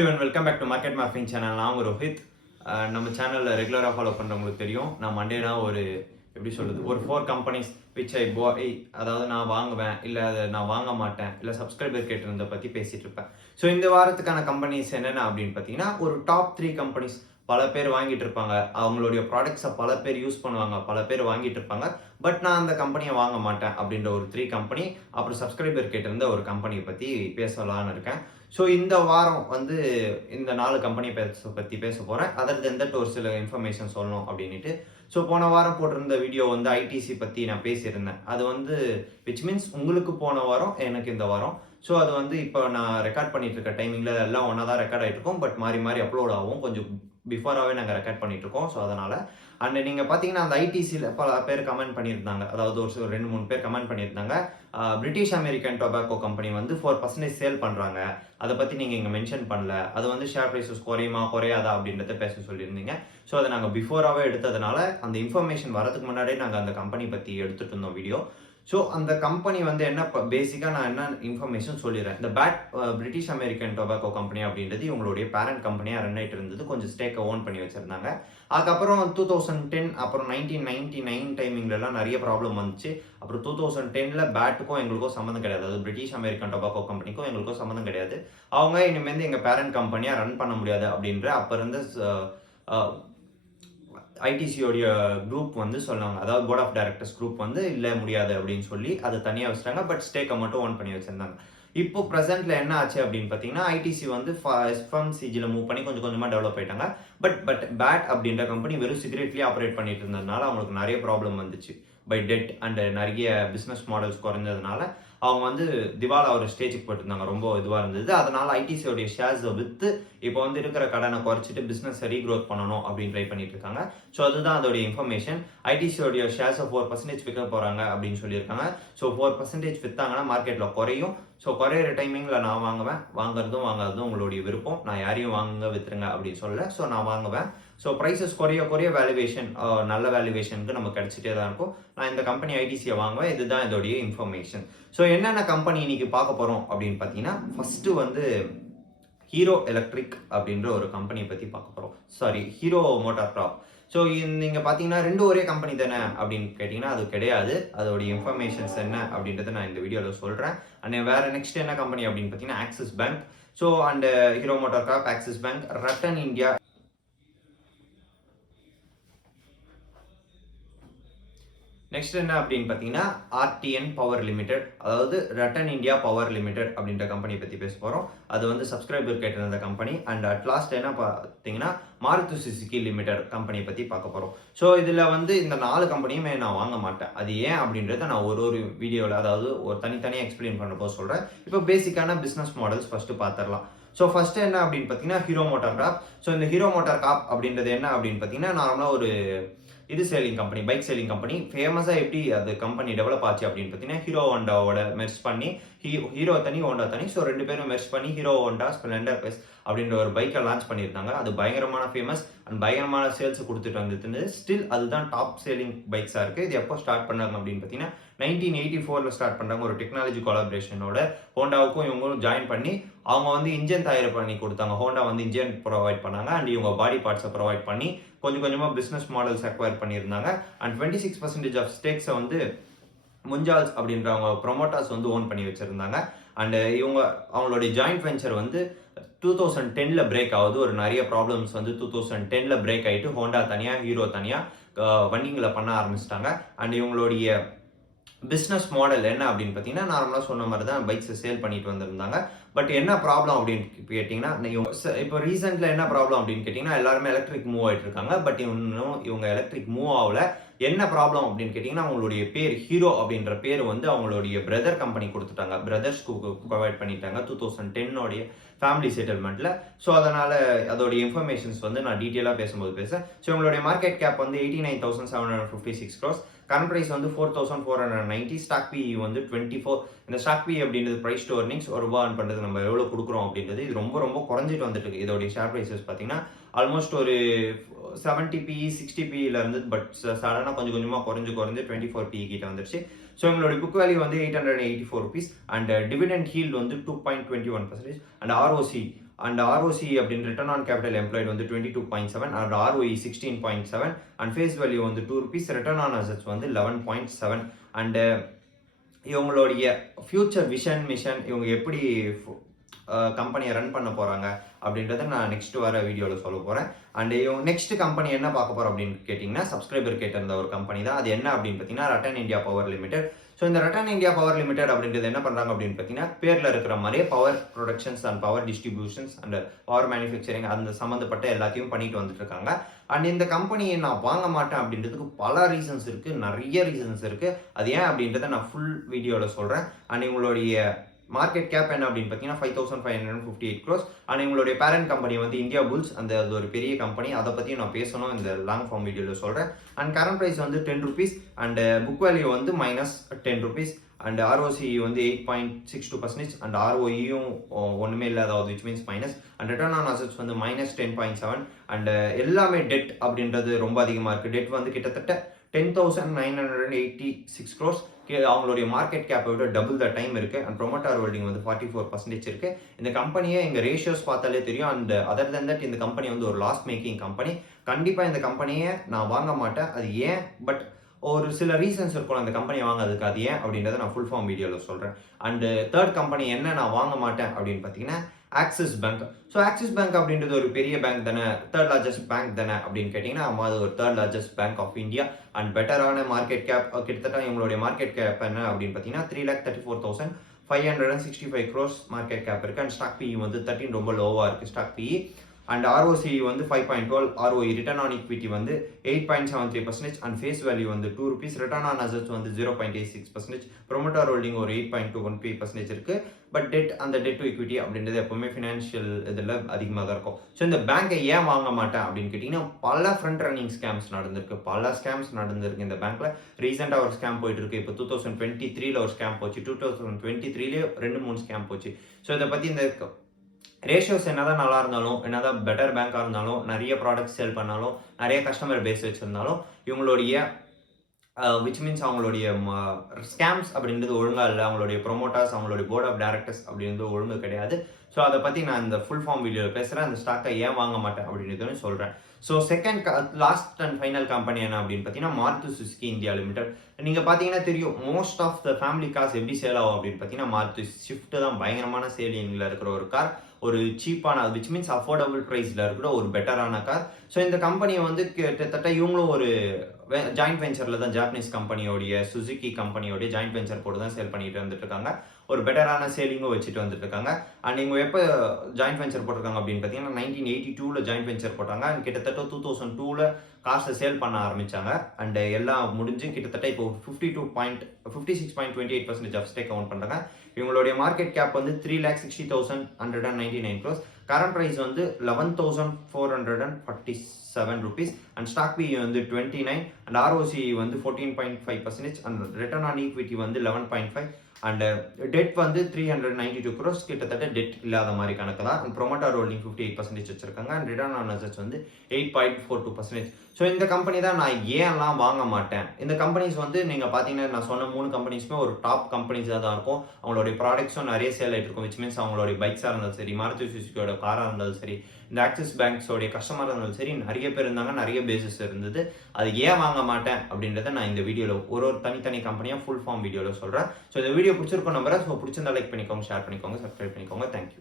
Everyone welcome back to market marking channel. நான் உங்கள் ரோஹித். நம்ம சேனலில் ரெகுலராக ஃபாலோ பண்ணுறவங்களுக்கு தெரியும். நான் மண்டேனா ஒரு எப்படி சொல்கிறது ஒரு 4 கம்பெனிஸ் விச் ஐ அதாவது நான் வாங்குவேன் இல்லை அதை நான் வாங்க மாட்டேன் இல்லை சப்ஸ்கிரைபர் கேட்டிருந்த பற்றி பேசிகிட்டு இருப்பேன். ஸோ இந்த வாரத்துக்கான கம்பெனிஸ் என்னென்ன அப்படின்னு பார்த்தீங்கன்னா ஒரு டாப் 3 கம்பெனிஸ் பல பேர் வாங்கிட்டு இருப்பாங்க. அவங்களுடைய ப்ராடக்ட்ஸை பல பேர் யூஸ் பண்ணுவாங்க, பல பேர் வாங்கிட்டு இருப்பாங்க. பட் நான் அந்த கம்பெனியை வாங்க மாட்டேன் அப்படின்ற ஒரு 3 கம்பெனி, அப்புறம் சப்ஸ்கிரைபர் கேட்டிருந்த ஒரு கம்பெனியை பற்றி பேசலான்னு இருக்கேன். ஸோ இந்த வாரம் வந்து இந்த 4 கம்பெனி பற்றி பேச போகிறேன். அதர் தென் தட் ஒரு சில இன்ஃபர்மேஷன் சொல்லணும் அப்படின்ட்டு. ஸோ போன வாரம் போட்டிருந்த வீடியோ வந்து ஐடிசி பற்றி நான் பேசியிருந்தேன். அது வந்து விச் மீன்ஸ் உங்களுக்கு போன வாரம் எனக்கு இந்த வாரம். ஸோ அது வந்து இப்போ நான் ரெக்கார்ட் பண்ணிட்டு இருக்க டைமிங்கில் எல்லாம் ஒன்றா தான் ரெக்கார்ட் ஆகிட்டு இருக்கும். பட் மாறி மாறி அப்லோட் ஆகும். கொஞ்சம் பிஃபோராகவே நாங்கள் ரெக்கார்ட் பண்ணிட்டு இருக்கோம். ஸோ அதனால் அண்ட் நீங்கள் பார்த்தீங்கன்னா அந்த ஐடிசியில் பல பேர் கமெண்ட் பண்ணியிருந்தாங்க. அதாவது ஒரு 2-3 பேர் கமெண்ட் பண்ணியிருந்தாங்க. பிரிட்டிஷ் அமெரிக்கன் டொபாக்கோ கம்பெனி வந்து 4% சேல் பண்ணுறாங்க, அதை பற்றி நீங்கள் இங்கே மென்ஷன் பண்ணல, அது வந்து ஷேர் ப்ரைஸஸ் குறையுமா குறையாதா அப்படின்றத பேச சொல்லியிருந்தீங்க. ஸோ அதை நாங்கள் பிஃபோராகவே எடுத்ததுனால அந்த இன்ஃபர்மேஷன் வரதுக்கு முன்னாடியே நாங்கள் அந்த கம்பெனி பற்றி எடுத்துகிட்டு இருந்தோம் வீடியோ. ஸோ அந்த கம்பெனி வந்து என்ன பேசிக்காக நான் என்ன இன்ஃபர்மேஷன் சொல்லிடுறேன். இந்த பிரிட்டிஷ் அமெரிக்கன் டொபாக்கோ கம்பெனி அப்படின்றது இவங்களுடைய பேரண்ட் கம்பெனியாக ரன் ஆகிட்டு இருந்தது. கொஞ்சம் ஸ்டேக்கை ஓன் பண்ணி வச்சுருந்தாங்க. அதுக்கப்புறம் 2010 அப்புறம் 1999 டைமிங்லலாம் நிறைய ப்ராப்ளம் வந்துச்சு. அப்புறம் 2010ல் பேட்டுக்கும் எங்களுக்கும் சம்மந்தம் கிடையாது. அதாவது பிரிட்டிஷ் அமெரிக்கன் டொபாக்கோ கம்பெனிக்கும் எங்களுக்கும் சம்மந்தம் கிடையாது. அவங்க இனிமேல் எங்கள் பேரண்ட் கம்பெனியாக ரன் பண்ண முடியாது அப்படின்ற அப்போ இருந்த ஐடிசியோடைய குரூப் வந்து சொன்னாங்க. அதாவது போர்ட் ஆஃப் டைரக்டர்ஸ் குரூப் வந்து இல்லை முடியாது அப்படின்னு சொல்லி அதை தனியாக வச்சுட்டாங்க. பட் ஸ்டேக்கை மட்டும் ஓன் பண்ணி வச்சுருந்தாங்க. இப்போ ப்ரெசென்ட்ல என்ன ஆச்சு அப்படின்னு பார்த்தீங்கன்னா ஐடிசி வந்து எஃப்எம்சிஜியில் மூவ் பண்ணி கொஞ்சம் கொஞ்சமாக டெவலப் ஆயிட்டாங்க. பட் பேட் அப்படின்ற கம்பெனி வெறும் சிகரெட்லேயே ஆப்ரேட் பண்ணிட்டு இருந்ததுனால அவங்களுக்கு நிறைய ப்ராப்ளம் வந்துச்சு. பை டெட் அண்ட் நிறைய பிஸ்னஸ் மாடல்ஸ் குறைஞ்சதுனால அவங்க வந்து திவாலா ஒரு ஸ்டேஜுக்கு போட்டிருந்தாங்க. ரொம்ப இதுவாக இருந்தது. அதனால ஐடிசியோடைய ஷேர்ஸை விற்று இப்போ வந்து இருக்கிற கடனை குறைச்சிட்டு பிஸ்னஸ் ரீக்ரோத் பண்ணணும் அப்படின்னு ட்ரை பண்ணிட்டு இருக்காங்க. ஸோ அதுதான் அதோடைய இன்ஃபர்மேஷன். ஐடிசியோடைய ஷேர்ஸை 4% விற்க போகிறாங்க அப்படின்னு சொல்லியிருக்காங்க. ஸோ 4% விற்றாங்கன்னா மார்க்கெட்டில் குறையும். ஸோ குறையிற டைமிங்கில் நான் வாங்குவேன். வாங்குறதும் உங்களுடைய விருப்பம். நான் யாரையும் வாங்குங்க விற்றுருங்க அப்படின்னு சொல்லலை. ஸோ நான் வாங்குவேன். ஸோ ப்ரைஸஸ் குறைய வேல்யூவேஷன் நல்ல வேல்யூவேஷனுக்கு நம்ம கிடச்சிட்டே தான் இருக்கும். நான் இந்த கம்பெனி ஐடிசியை வாங்குவேன். இதுதான் இதோடைய இன்ஃபர்மேஷன். ஸோ என்னென்ன கம்பெனி இன்னைக்கு பார்க்க போகிறோம் அப்படின்னு பார்த்தீங்கன்னா ஃபஸ்ட்டு வந்து ஹீரோ எலக்ட்ரிக் அப்படின்ற ஒரு கம்பெனியை பற்றி பார்க்க போகிறோம். Sorry, Hero Motor Corp. So நீங்கள் பார்த்தீங்கன்னா 2 ஒரே கம்பெனி தானே அப்படின்னு கேட்டிங்கன்னா அது கிடையாது. அதோடைய இன்ஃபர்மேஷன்ஸ் என்ன அப்படின்றத நான் இந்த வீடியோவில் சொல்கிறேன். அண்ட் வேறு நெக்ஸ்ட் என்ன கம்பெனி அப்படின்னு பார்த்தீங்கன்னா Axis Bank. So and Hero Motor Corp, Axis Bank, Rattan India. Next என்ன அப்படின்னு பார்த்தீங்கன்னா ஆர்டிஎன் பவர் லிமிடெட், அதாவது ரட்டன் இந்தியா பவர் லிமிடெட் அப்படின்ற கம்பெனி பற்றி பேச போகிறோம். அது வந்து சப்ஸ்கிரைபர் கேட்டிருந்த கம்பெனி. அண்ட் அட் லாஸ்ட் என்ன பார்த்தீங்கன்னா மாருதி சுசுகி லிமிடெட் கம்பெனியை பற்றி பார்க்க போகிறோம். ஸோ இதில் வந்து இந்த 4 கம்பெனியுமே நான் வாங்க மாட்டேன். அது ஏன் அப்படின்றத நான் ஒரு வீடியோவில், அதாவது ஒரு தனித்தனியாக எக்ஸ்பிளைன் பண்ணப்போ சொல்கிறேன். இப்போ பேசிக்கான பிஸ்னஸ் மாடல்ஸ் ஃபஸ்ட்டு பார்த்துடலாம். ஸோ ஃபஸ்ட்டு என்ன அப்படின்னு பார்த்தீங்கன்னா ஹீரோ மோட்டார் கார்ப். ஸோ இந்த ஹீரோ மோட்டார் கார்ப் அப்படின்றது என்ன அப்படின்னு பார்த்தீங்கன்னா நார்மலாக ஒரு selling company, bike selling company. ஃபேமஸாக எப்படி அது கம்பெனி டெவலப் ஆச்சு அப்படின்னு பார்த்தீங்கன்னா ஹீரோ ஹோண்டாவோட மெர்ஜ் பண்ணி ஹீரோ தனி ஹோண்டா தனி. ஸோ 2 பேரும் மெர்ஜ் பண்ணி ஹீரோ ஹோண்டா ஸ்ப்ளெண்டர் ப்ளஸ் அப்படின்ற ஒரு பைக்கை லான்ச் பண்ணியிருந்தாங்க. அது பயங்கரமான ஃபேமஸ் அண்ட் பயங்கரமான சேல்ஸ் கொடுத்துட்டு வந்துட்டு ஸ்டில் அதுதான் டாப் சேலிங் பைக்ஸாக இருக்குது. இது எப்போ ஸ்டார்ட் பண்ணாங்க அப்படின்னு பார்த்தீங்கன்னா 1984 ஸ்டார்ட் பண்ணுறாங்க. ஒரு டெக்னாலஜி கொலாபரேஷனோட ஹோண்டாவுக்கும் இவங்களும் ஜாயின் பண்ணி அவங்க வந்து இன்ஜின் தயார் பண்ணி கொடுத்தாங்க. ஹோண்டா வந்து இன்ஜின் ப்ரொவைட் பண்ணாங்க அண்ட் இவங்க பாடி பார்ட்ஸை ப்ரொவைட் பண்ணி கொஞ்சம் கொஞ்சமாக பிஸ்னஸ் மாடல்ஸ் அக்வயர் பண்ணியிருந்தாங்க. அண்ட் 26% ஆஃப் ஸ்டேக்ஸை வந்து முஞ்சால்ஸ் அப்படின்றவங்க ப்ரொமோட்டர்ஸ் வந்து ஓன் பண்ணி வச்சுருந்தாங்க. அண்ட் அவங்களுடைய ஜாயிண்ட் வெஞ்சர் வந்து 2010ல் பிரேக் ஆகுது. ஒரு நிறைய ப்ராப்ளம்ஸ் வந்து 2010ல் பிரேக் ஆகிட்டு ஹோண்டா தனியாக ஹீரோ தனியாக வண்டிங்களை பண்ண ஆரம்பிச்சிட்டாங்க. அண்ட் இவங்களுடைய பிஸ்னஸ் மாடல் என்ன அப்படின்னு பார்த்தீங்கன்னா நார்மலாக சொன்ன மாதிரி தான் பைக்ஸை சேல் பண்ணிட்டு வந்திருந்தாங்க. பட் என்ன ப்ராப்ளம் அப்படின்னு கேட்டிங்கன்னா இப்போ ரீசெண்டில் என்ன ப்ராப்ளம் அப்படின்னு கேட்டிங்கன்னா எல்லாருமே எலக்ட்ரிக் மூவ் ஆகிட்டு இருக்காங்க. பட் இன்னும் இவங்க எலக்ட்ரிக் மூவ் ஆகல. என்ன ப்ராப்ளம் அப்படின்னு கேட்டிங்கன்னா அவங்களுடைய பேர் ஹீரோ அப்படின்ற பேர் வந்து அவங்களுடைய பிரதர் கம்பெனி கொடுத்துட்டாங்க. பிரதர்ஸ்க்கு ப்ரொவைட் பண்ணிட்டாங்க 2010 ஃபேமிலி செட்டில்மெண்ட்டில். ஸோ அதனால் அதோடைய இன்ஃபர்மேஷன்ஸ் வந்து நான் டீட்டெயிலாக பேசும்போது பேசுகிறேன். ஸோ உங்களுடைய மார்க்கெட் கேப் வந்து 89,756 crores. கரண்ட் ப்ரைஸ் வந்து 4,490. ஸ்டாக் பி வந்து 24. இந்த ஸ்டாக் பி அப்படின்றது ப்ரைஸ் டு earnings ஒரு ரூபா earn பண்ணுறது நம்ம எவ்வளோ கொடுக்குறோம் அப்படின்றது இது ரொம்ப ரொம்ப குறைஞ்சிட்டு வந்துட்டு இருக்கு. இதோடைய ஷேர் ப்ரைஸஸ் பார்த்தீங்கன்னா ஆல்மோஸ்ட் ஒரு 70 PE 60 PEல இருந்தது. பட் சடனாக கொஞ்சம் கொஞ்சமாக குறைஞ்சு 24 PE கிட்ட வந்துருச்சு. ஸோ எங்களுடைய புக் வேல்யூ வந்து 884 rupees அண்ட் டிவிடெண்ட் ஹீல்ட் வந்து 2.21% அண்ட் ஆர்ஓசி அண்ட் ROC அப்படின்னு ரிட்டர்ன் ஆன் கேபிட்டல் எம்ப்ளாய்டு வந்து 22.7 and ROE 16.7 and face value வந்து ₹2, ரிட்டர்ன் ஆன் அசட்ஸ் வந்து 11.7 அண்ட் இவங்களுடைய ஃபியூச்சர் விஷன் மிஷன் இவங்க எப்படி கம்பெனியை ரன் பண்ண போகிறாங்க அப்படின்றத நான் நெக்ஸ்ட் வர வீடியோவில் சொல்ல போகிறேன். அண்ட் இவங்க நெக்ஸ்ட் கம்பெனி என்ன பார்க்க போகிறோம் அப்படின்னு கேட்டிங்கன்னா சப்ஸ்கிரைபர் கேட்டிருந்த ஒரு கம்பெனி தான். அது என்ன அப்படின்னு பார்த்தீங்கன்னா Ratan India power limited. So இந்த ரட்டன் இந்தியா பவர் லிமிடெட் அப்படின்றது என்ன பண்ணுறாங்க அப்படின்னு பார்த்தீங்கன்னா பேரில் இருக்கிற மாதிரியே power productions and power distributions and power manufacturing அந்த சம்மந்தப்பட்ட எல்லாத்தையும் பண்ணிட்டு வந்துட்டு இருக்காங்க. அண்ட் இந்த கம்பெனியை நான் வாங்க மாட்டேன் அப்படின்றதுக்கு பல ரீசன்ஸ் இருக்குது, நிறைய ரீசன்ஸ் இருக்குது. அது ஏன் அப்படின்றத நான் ஃபுல் வீடியோவில் சொல்கிறேன். அண்ட் இவங்களுடைய மார்க்கெட் கேப் என்ன அப்படின்னு பார்த்தீங்கன்னா 5,558 crores. அண்ட் இவங்களுடைய பேரண்ட் கம்பெனி வந்து இந்தியா புல்ஸ், அது ஒரு பெரிய கம்பெனி. அதை பற்றியும் நான் பேசணும் இந்த லாங் ஃபார்ம் வீடியோவில் சொல்கிறேன். அண்ட் கரண்ட் ப்ரைஸ் வந்து ₹10 அண்ட் புக் வேல்யூ வந்து -10 அண்ட் ROC வந்து 8.62% அண்ட் ROEயும் ஒன்றுமே இல்லை, அதாவது which means minus. And return on assets வந்து -10.7 அண்ட் எல்லாமே டெட் அப்படின்றது ரொம்ப அதிகமாக இருக்குது. டெட் வந்து கிட்டத்தட்ட 10,986 crores. அவங்களுடைய மார்க்கெட் கேப்பை விட டபுள் த டைம் இருக்குது. அண்ட் ப்ரொமோட்டர் ஹோல்டிங் வந்து 44% இருக்குது. இந்த கம்பெனியை எங்கள் ரேஷியோஸ் பார்த்தாலே தெரியும். அண்ட் அதர் தென் தட் இந்த கம்பெனி வந்து ஒரு லாஸ் மேக்கிங் கம்பெனி. கண்டிப்பாக இந்த கம்பெனியை நான் வாங்க மாட்டேன். அது ஏன், பட் ஒரு சில ரீசன்ஸ் இருக்கும் அந்த கம்பெனி வாங்கிறதுக்கு. அது ஏன் அப்படின்றத நான் ஃபுல் ஃபார்ம் வீடியோவில் சொல்கிறேன். அண்டு தேர்ட் கம்பெனி என்ன நான் வாங்க மாட்டேன் அப்படின்னு பார்த்தீங்கன்னா Axis Bank. So axis bank அப்படின்றது ஒரு பெரிய பேங்க் தானே, தேர்ட் லார்ஜஸ்ட் பேங்க் தானே அப்படின்னு கேட்டிங்கன்னா அது ஒரு third largest bank of India. And பெட்டரான மார்க்கெட் கேப் கிட்டத்தட்ட இவங்களுடைய மார்க்கெட் கேப் என்ன அப்படின்னு பார்த்தீங்கன்னா 3,34,565 crores மார்க்கெட் கேப் இருக்குது. அண்ட் ஸ்டாக் PE வந்து 13 ரொம்ப லோவாக இருக்குது ஸ்டாக் PE. அண்ட் ROC வந்து 5.12, ROE ரிட்டர்ன் ஆன் ஈக்விட்டி வந்து 8.73% அண்ட் ஃபேஸ் வேல்யூ வந்து ₹2, ரிட்டர்ன் ஆன் அசட்ஸ் வந்து 0.86%, ப்ரொமோட்டர் ஹோல்டிங் ஒரு 8.21% இருக்குது. பட் அந்த டெட் டு ஈக்விட்டி அப்படின்றது எப்பவுமே ஃபினான்ஷியல் இதில் அதிகமாக தான் இருக்கும். ஸோ இந்த பேங்கை ஏன் வாங்க மாட்டேன் அப்படின்னு கேட்டிங்கன்னா பல ஃப்ரண்ட் ரன்னிங் ஸ்கேம்ஸ் நடந்திருக்கு இந்த பேங்க்கில். ரீசெண்டாக ஒரு ஸ்கேம் போயிட்டு இருக்கு. இப்போ 2023 ஒரு ஸ்கேம் போச்சு, 2023 2-3 ஸ்கேம் போச்சு. ஸோ இதை பற்றி இந்த ரேஷியோஸ் என்னதான் நல்லா இருந்தாலும், என்னதான் பெட்டர் பேங்காக இருந்தாலும், நிறைய ப்ராடக்ட்ஸ் சேல் பண்ணாலும், நிறைய கஸ்டமர் பேஸ் வச்சுருந்தாலும், இவங்களுடைய விச் மீன்ஸ் அவங்களுடைய ஸ்கேம்ஸ் அப்படின்றது ஒழுங்காக இல்லை. அவங்களுடைய ப்ரொமோட்டர்ஸ், அவங்களுடைய போர்ட் ஆஃப் டைரக்டர்ஸ் அப்படின்றது ஒழுங்கு கிடையாது. ஸோ அதை பற்றி நான் இந்த ஃபுல் ஃபார்ம் வீடியோவில் பேசுகிறேன். அந்த ஸ்டாக்கை ஏன் வாங்க மாட்டேன் அப்படின்றதுன்னு சொல்கிறேன். So second last and final company என்ன அப்படின்னு பார்த்தீங்கன்னா மாருதி சுசுகி இந்தியா லிமிடெட். நீங்கள் பார்த்தீங்கன்னா தெரியும் most of the family cars எப்படி சேல் ஆகும் அப்படின்னு பார்த்தீங்கன்னா மாருதி ஸ்விஃப்ட் தான் பயங்கரமான சேலிங்கில் இருக்கிற ஒரு கார். ஒரு சீப்பான, விச் மீன்ஸ் அஃபோர்டபுள் ப்ரைஸில் இருக்கிற ஒரு பெட்டரான கார். ஸோ இந்த கம்பெனியை வந்து கிட்டத்தட்ட இவங்களும் ஒரு ஜாயிண்ட் வெஞ்சரில் தான் ஜாப்பனீஸ் கம்பெனியோடைய சுசுகி கம்பெனியோடைய ஜாயிண்ட் வெஞ்சர் போட்டு தான் சேல் பண்ணிட்டு வந்துட்டு இருக்காங்க. ஒரு பெட்டரான சேலிங்கும் வச்சுட்டு வந்துட்டு இருக்காங்க. அண்ட் இவங்க எப்போ ஜாயிண்ட் வெஞ்சர் போட்டிருக்காங்க அப்படின்னு பார்த்தீங்கன்னா 1982 ஜாயிண்ட் வெஞ்சர் போட்டாங்க. அண்ட் கிட்டத்தட்ட 2002 காசை சேல் பண்ண ஆரம்பித்தாங்க. அண்ட் எல்லாம் முடிஞ்சு கிட்டத்தட்ட இப்போ 56.28% ஆஃப் ஸ்டேக் கவுண்ட் பண்ணுறாங்க. இவங்களுடைய மார்க்கெட் கேப் வந்து 3,60,199 crores. கரண்ட் ப்ரைஸ் வந்து ₹11,447 அண்ட் ஸ்டாக் PE வந்து 29 அண்ட் ROC வந்து 14.5% அண்ட் ரிட்டர்ன் ஆன் ஈக்விட்டி வந்து 11.5 அண்ட் டெட் வந்து 392 crores. கிட்டத்தட்ட டெட் இல்லாத மாதிரி கணக்கு தான். அண்ட் ப்ரொமோட்டர் ஹோல்டிங் 58% வச்சிருக்காங்க. அண்ட் ரிட்டர்ன் ஆன் அசட்ஸ் வந்து 8.42%. ஸோ இந்த கம்பெனி தான் நான் ஏன்லாம் வாங்க மாட்டேன். இந்த கம்பெனிஸ் வந்து நீங்கள் பார்த்தீங்கன்னா நான் சொன்ன 3 கம்பெனிஸுமே ஒரு டாப் கம்பெனிஸாக தான் இருக்கும். அவங்களுடைய ப்ராடக்ட்ஸும் நிறைய சேல் ஆகிட்டு இருக்கும். விச் மீன்ஸ் அவங்களுடைய பைக்ஸாக இருந்தாலும் சரி, மாருதி சுசுகியோட காராக இருந்தாலும் சரி, இந்த ஆக்சிஸ் பேங்க்ஸோடைய கஸ்டமராக இருந்தாலும் சரி, நிறைய பேர் இருந்தாங்க, நிறைய பேசிஸ் இருந்தது. அது ஏன் வாங்க மாட்டேன் அப்படின்றத நான் இந்த வீடியோவில் ஒரு தனித்தனி கம்பெனியாக ஃபுல் ஃபார்ம் வீடியோவில் சொல்கிறேன். ஸோ இந்த வீடியோ பிடிச்சிருக்கோம் நம்புறேன். ஸோ பிடிச்சிருந்தா லைக் பண்ணிக்கோங்க, ஷேர் பண்ணிக்கோங்க, சப்ஸ்கிரைப் பண்ணிக்கோங்க. தேங்க்யூ.